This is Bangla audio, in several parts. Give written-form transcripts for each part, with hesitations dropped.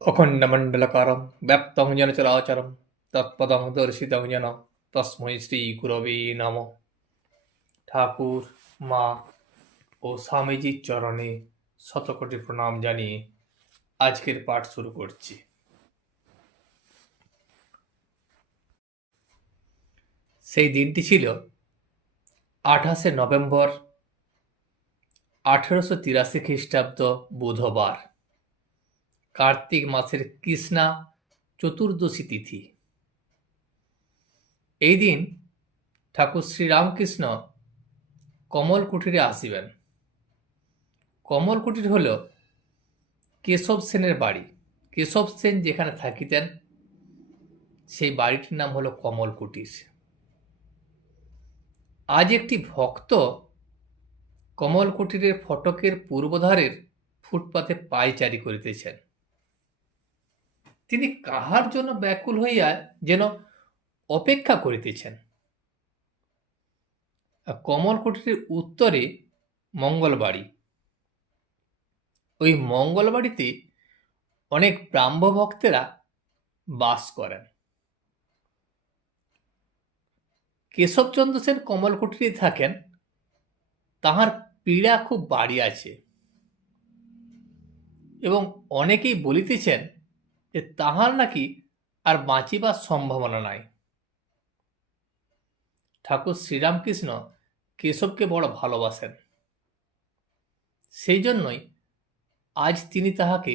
অখণ্ডমণ্ডলকারং ব্যপ্তং যেন চরাচরং তৎপদং দর্শিতং যেন তস্मै শ্রীগুরবে নমঃ। ঠাকুর, মা ও স্বামীজির চরণে শতকোটি প্রণাম জানিয়ে আজকের পাঠ শুরু করছি। সেই দিনটি ছিল 28শে নভেম্বর 1883 খ্রিস্টাব্দ বুধবার, কার্তিক মাসের কৃষ্ণা চতুর্দশী তিথি। এই দিন ঠাকুর শ্রীরামকৃষ্ণ কমল কুটিরে আসিবেন। কমল কুটির হল কেশব সেনের বাড়ি। কেশব সেন যেখানে থাকিতেন সেই বাড়িটির নাম হলো কমল কুটির। আজ একটি ভক্ত কমল কুটিরের ফটকের পূর্বধারের ফুটপাতে পায়চারি করিতেছেন। তিনি কাহার জন্য ব্যাকুল হইয়া যেন অপেক্ষা করিতেছেন। কমল কুটিরের উত্তরে মঙ্গলবাড়ি। ওই মঙ্গলবাড়িতে অনেক ব্রাহ্ম ভক্তেরা বাস করেন। কেশবচন্দ্র সেন কমল কুটিরে থাকেন। তাহার পীড়া খুব বাড়িয়াছে এবং অনেকেই বলিতেছেন যে তাহার নাকি আর বাঁচিবার সম্ভাবনা নাই। ঠাকুর শ্রীরামকৃষ্ণ কেশবকে বড় ভালোবাসেন, সেই জন্যই আজ তিনি তাহাকে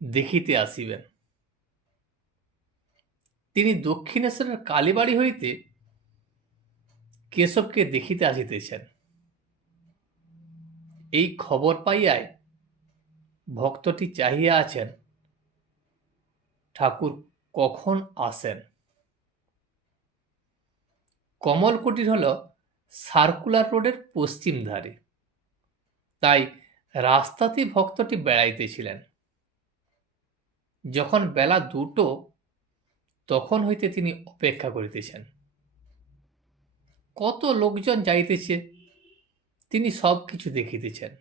দেখিতে আসিবেন। তিনি দক্ষিণেশ্বরের কালীবাড়ি হইতে কেশবকে দেখিতে আসিতেছেন। এই খবর পাইয়াই ভক্তটি চাহিয়া আছেন ঠাকুর কখন আসেন। কমল কুটির হল সার্কুলার রোডের পশ্চিম ধারে, তাই রাস্তাতেই ভক্তটি বেড়াইতেছিলেন। যখন বেলা 2টো তখন হইতে তিনি অপেক্ষা করিতেছেন। কত লোকজন যাইতেছে তিনি সব কিছু দেখিতেছেন।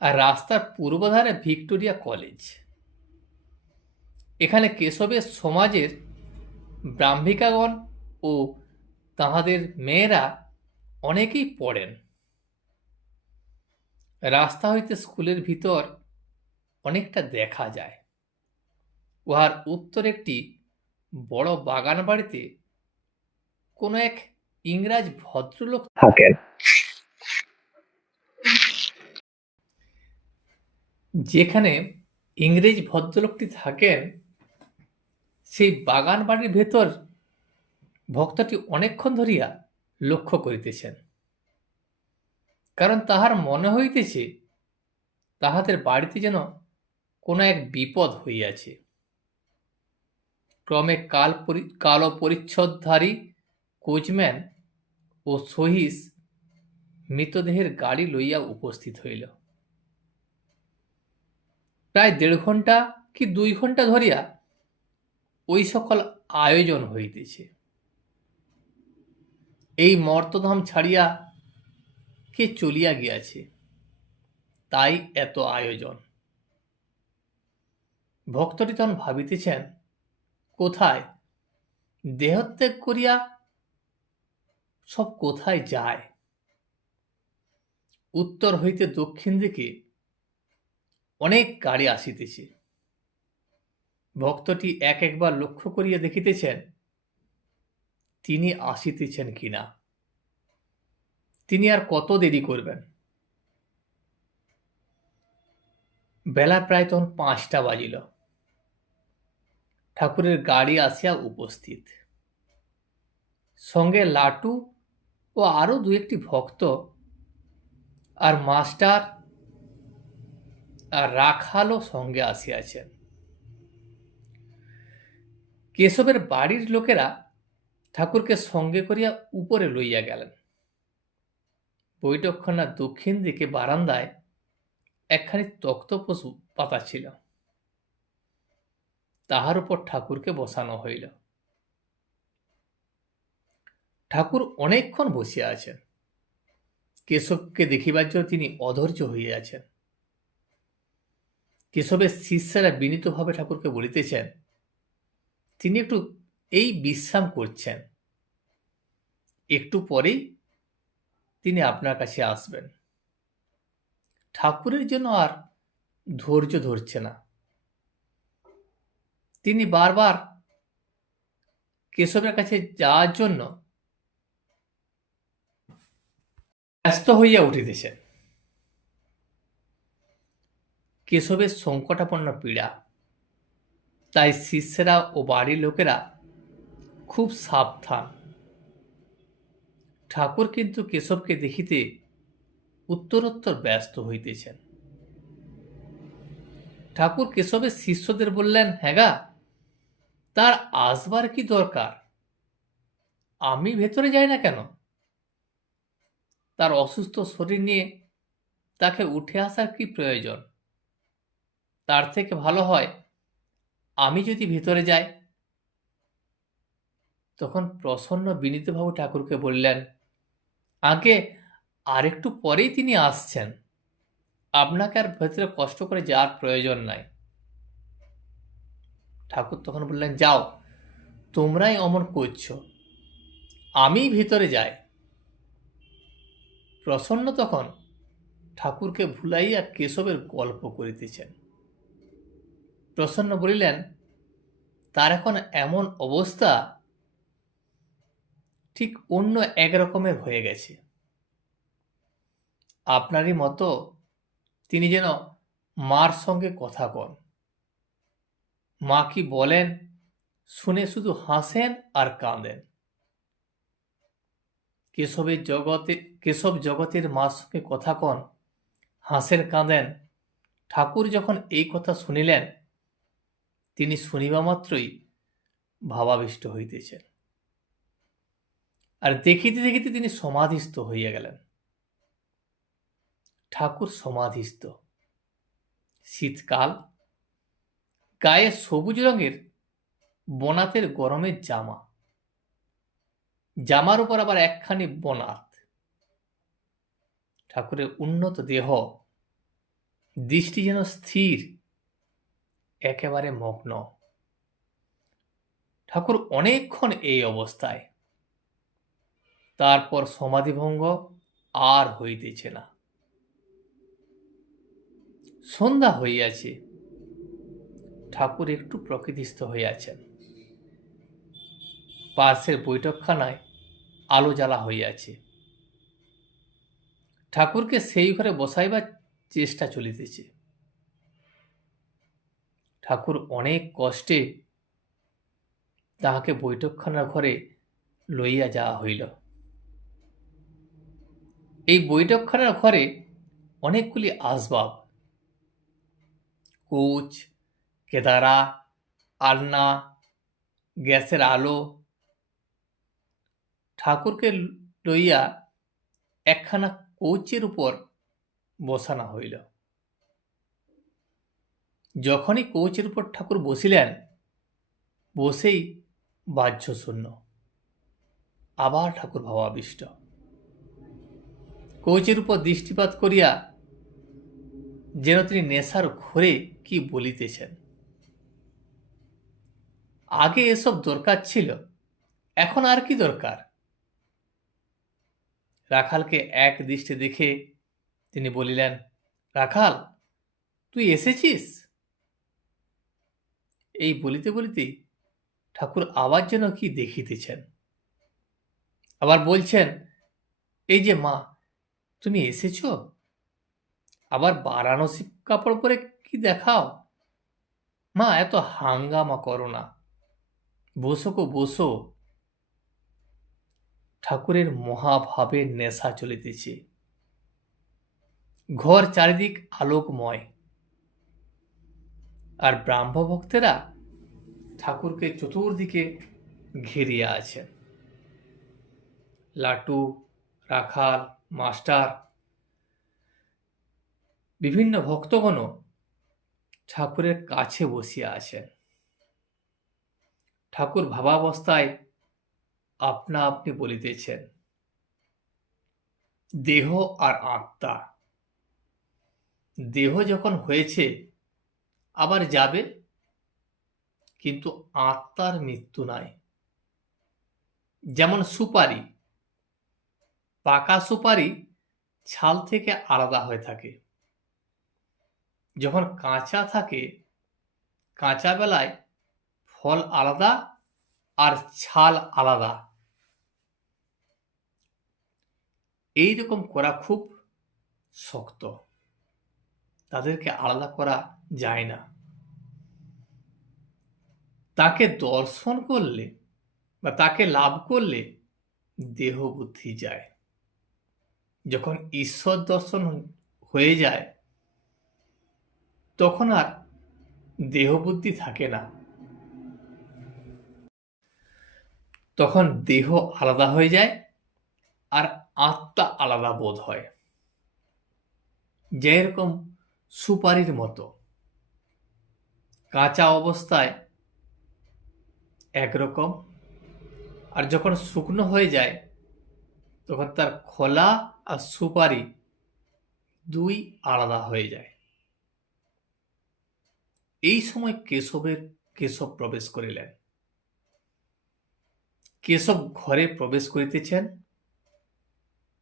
আর রাস্তার পূর্বধারে ভিক্টোরিয়া কলেজ। এখানে কেশবের সমাজের ব্রাহ্মিকাগণ ও তাহাদের মেয়েরা অনেকেই পড়েন। রাস্তা হইতে স্কুলের ভিতর অনেকটা দেখা যায়। উহার উত্তর একটি বড় বাগান বাড়িতে কোনো এক ইংরাজ ভদ্রলোক থাকেন। যেখানে ইংরেজ ভদ্রলোকটি থাকেন সেই বাগান বাড়ির ভেতর ভক্তটি অনেকক্ষণ ধরিয়া লক্ষ্য করিতেছেন, কারণ তাহার মনে হইতেছে তাহাদের বাড়িতে যেন কোনো এক বিপদ হইয়াছে। ক্রমে কালো পরিচ্ছদধারী কোচম্যান ও সহিস মৃতদেহের গাড়ি লইয়া উপস্থিত হইল। প্রায় 1.5 ঘণ্টা কি 2 ঘণ্টা ধরিয়া ওই সকল আয়োজন হইতেছে। এই মর্তধাম ছাড়িয়া কে চলিয়া গিয়াছে, তাই এত আয়োজন। ভক্তটি তখন ভাবিতেছেন কোথায় দেহত্যাগ করিয়া সব কোথায় যায়। উত্তর হইতে দক্ষিণ দিকে অনেক গাড়ি আসিতেছে। ভক্তটি একবার লক্ষ্য করিয়া দেখিতেছেন তিনি আসিতেছেন কিনা। তিনি আর কত দেরি করবেন। বেলা প্রায় তখন 5টা বাজিল। ঠাকুরের গাড়ি আসিয়া উপস্থিত। সঙ্গে লাটু ও আরো 2-1টি ভক্ত আর মাস্টার আর রাখালও সঙ্গে আসিয়াছেন। কেশবের বাড়ির লোকেরা ঠাকুরকে সঙ্গে করিয়া উপরে লইয়া গেলেন। বৈঠকখানার দক্ষিণ দিকে বারান্দায় একখানি তক্তপোষ পাতা ছিল, তাহার উপর ঠাকুরকে বসানো হইল। ঠাকুর অনেকক্ষণ বসিয়া আছেন। কেশবকে দেখিবার জন্য তিনি অধৈর্য হইয়াছেন। কেশবের শিষ্যেরা বিনীতভাবে ঠাকুরকে বলিতেছেন, তিনি একটু এই বিশ্রাম করছেন, একটু পরেই তিনি আপনার কাছে আসবেন। ঠাকুরের জন্য আর ধৈর্য ধরছে না। তিনি বারবার কেশবের কাছে যাওয়ার জন্য ব্যস্ত হইয়া উঠিতেছেন। কেশবের সংকটাপন্ন পীড়া, তাই শিষ্যেরা ও বাড়ির লোকেরা খুব সাবধান। ঠাকুর কিন্তু কেশবকে দেখিতে উত্তরোত্তর ব্যস্ত হইতেছেন। ঠাকুর কেশবের শিষ্যদের বললেন, হ্যাঁ গা, তার আসবার কি দরকার? আমি ভেতরে যাই না কেন? তার অসুস্থ শরীর নিয়ে তাকে উঠে আসার কি প্রয়োজন? তার থেকে ভালো হয় আমি যদি ভেতরে যাই। তখন প্রসন্ন বিনীতভাবে ঠাকুরকে বললেন, আগে আরেকটু পরেই তিনি আসছেন, আপনাকে আর ভেতরে কষ্ট করে যাওয়ার প্রয়োজন নাই। ঠাকুর তখন বললেন, যাও, তোমরাই অমন করছো, আমি ভিতরে যাই। প্রসন্ন তখন ঠাকুরকে ভুলাইয়া কেশবের গল্প করিতেছেন। প্রসন্ন বলিলেন, তার এখন এমন অবস্থা ঠিক অন্য এক রকমের হয়ে গেছে। আপনারই মতো তিনি যেন মার সঙ্গে কথা কন। মা কি বলেন শুনে শুধু হাসেন আর কাঁদেন। কেশব জগতের মার সঙ্গে কথা কন, হাসেন কাঁদেন। ঠাকুর যখন এই কথা শুনিলেন, তিনি শুনিবা মাত্রই ভাবাবিষ্ট হইতেছেন, আর দেখিতে দেখিতে তিনি সমাধিস্থ হইয়া গেলেন। ঠাকুর সমাধিস্থ। শীতকাল, গায়ে সবুজ রঙের বনাতের গরমের জামা, জামার উপর আবার একখানি বনাত। ঠাকুরের উন্নত দেহ, দৃষ্টি যেন স্থির, একেবারে মগ্ন। ঠাকুর অনেকক্ষণ এই অবস্থায়, তারপর সমাধিভঙ্গ আর হইতেছে না। সন্ধ্যা হইয়াছে, ঠাকুর একটু প্রকৃতিস্থ হইয়াছেন। পার্শ্বের বৈঠকখানায় আলো জ্বালা হইয়াছে। ঠাকুরকে সেই ঘরে বসাইবার চেষ্টা চলিতেছে। ঠাকুর অনেক কষ্টে তাহাকে বৈঠকখানার ঘরে লইয়া যাওয়া হইল। এই বৈঠকখানার ঘরে অনেকগুলি আসবাব, কোচ, কেদারা, আলনা, গ্যাসের আলো। ঠাকুরকে লইয়া একখানা কোচের উপর বসানো হইল। যখনই কোচের উপর ঠাকুর বসিলেন, বসেই বাহ্যশূন্য। আবার ঠাকুর ভাবাবিষ্ট। কোচের উপর দৃষ্টিপাত করিয়া যেন তিনি নেশার ঘোরে কি বলিতেছেন। আগে এসব দরকার ছিল, এখন আর কি দরকার? রাখালকে এক দৃষ্টে দেখে তিনি বলিলেন, রাখাল, তুই এসেছিস? এই বলিতে বলিতেই ঠাকুর আবার যেন কি দেখিতেছেন। আবার বলছেন, এই যে মা, তুমি এসেছ? আবার বারাণসী কাপড় পরে কি দেখাও? মা, এত হাঙ্গামা করো না, বসো গো বসো। ঠাকুরের মহাভাবের নেশা চলিতেছে। ঘর চারিদিক আলোকময়, আর ব্রাহ্মভক্তেরা ঠাকুরকে চতুর্দিকে ঘিরিয়া আছেন। লাটু, রাখাল, মাস্টার, বিভিন্ন ভক্তগণও ঠাকুরের কাছে বসিয়া আছেন। ঠাকুর ভাবাবস্থায় আপনা আপনি বলিতেছেন, দেহ আর আত্মা। দেহ যখন হয়েছে, আবার যাবে, কিন্তু আত্মার মৃত্যু নাই। যেমন সুপারি, পাকা সুপারি ছাল থেকে আলাদা হয়ে থাকে। যখন কাঁচা থাকে, কাঁচা বেলায় ফল আলাদা আর ছাল আলাদা। এই রকম করা খুব শক্ত, তাদেরকে আলাদা করা যায় না। তাকে দর্শন করলে বা তাকে লাভ করলে দেহ বুদ্ধি যায়। যখন ঈশ্বর দর্শন হয়ে যায়, তখন আর দেহ বুদ্ধি থাকে না। তখন দেহ আলাদা হয়ে যায় আর আত্মা আলাদা বোধ হয়। যেরকম সুপারির মতো, কাঁচা অবস্থায় একরকম, আর যখন শুকনো হয়ে যায় তখন তার খোলা আর সুপারি দুই আলাদা হয়ে যায়। এই সময় কেশব প্রবেশ করিলেন। কেশব ঘরে প্রবেশ করিতেছেন,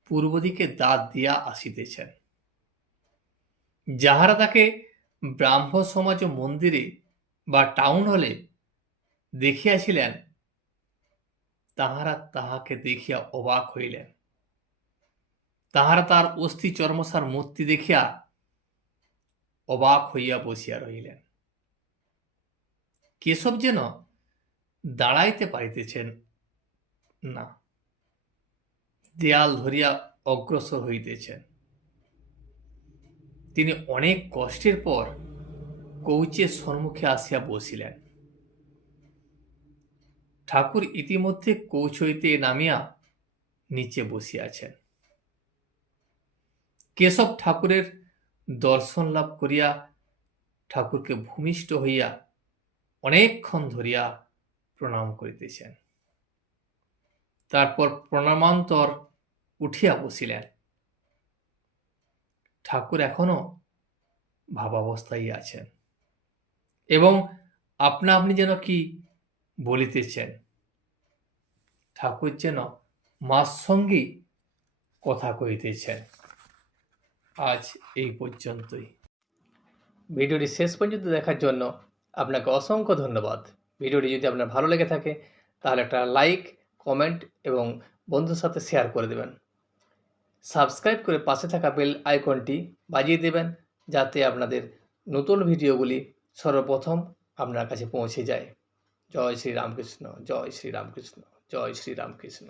পূর্ব দিকে দ্বার দিয়া আসিতেছেন। যাহারা তাকে ব্রাহ্ম সমাজ মন্দিরে বা টাউন হলে দেখিয়াছিলেন, তাহারা তাহাকে দেখিয়া অবাক হইলেন। তাহারা তার অস্থি চর্মসার মূর্তি দেখিয়া অবাক হইয়া বসিয়া রহিলেন। কেশব যেন দাঁড়াইতে পারিতেছেন না, দেয়াল ধরিয়া অগ্রসর হইতেছেন। তিনি অনেক কষ্টের পর কৌচের সম্মুখে আসিয়া বসিলেন। ঠাকুর ইতিমধ্যে কৌচ হইতে নামিয়া নিচে বসিয়াছেন। কেশব ঠাকুরের দর্শন লাভ করিয়া ঠাকুরকে ভূমিষ্ঠ হইয়া অনেকক্ষণ ধরিয়া প্রণাম করিতেছেন। তারপর প্রণামান্তর উঠিয়া বসিলেন। ঠাকুর এখনো ভাবাবস্থায় আছেন এবং আপনা আপনি যেন কি বলিতেছেন। ঠাকুর যেন মার সঙ্গে কথা কইতেছেন। আজ এই পর্যন্তই। ভিডিওটি শেষ পর্যন্ত দেখার জন্য আপনাকে অসংখ্য ধন্যবাদ। ভিডিওটি যদি আপনার ভালো লেগে থাকে তাহলে একটা লাইক, কমেন্ট এবং বন্ধুর সাথে শেয়ার করে দেবেন। সাবস্ক্রাইব করে পাশে থাকা বেল আইকনটি বাজিয়ে দেবেন, যাতে আপনাদের নতুন ভিডিওগুলি সর্বপ্রথম আপনার কাছে পৌঁছে যায়। জয় শ্রী রামকৃষ্ণ, জয় শ্রী রামকৃষ্ণ, জয় শ্রী রামকৃষ্ণ।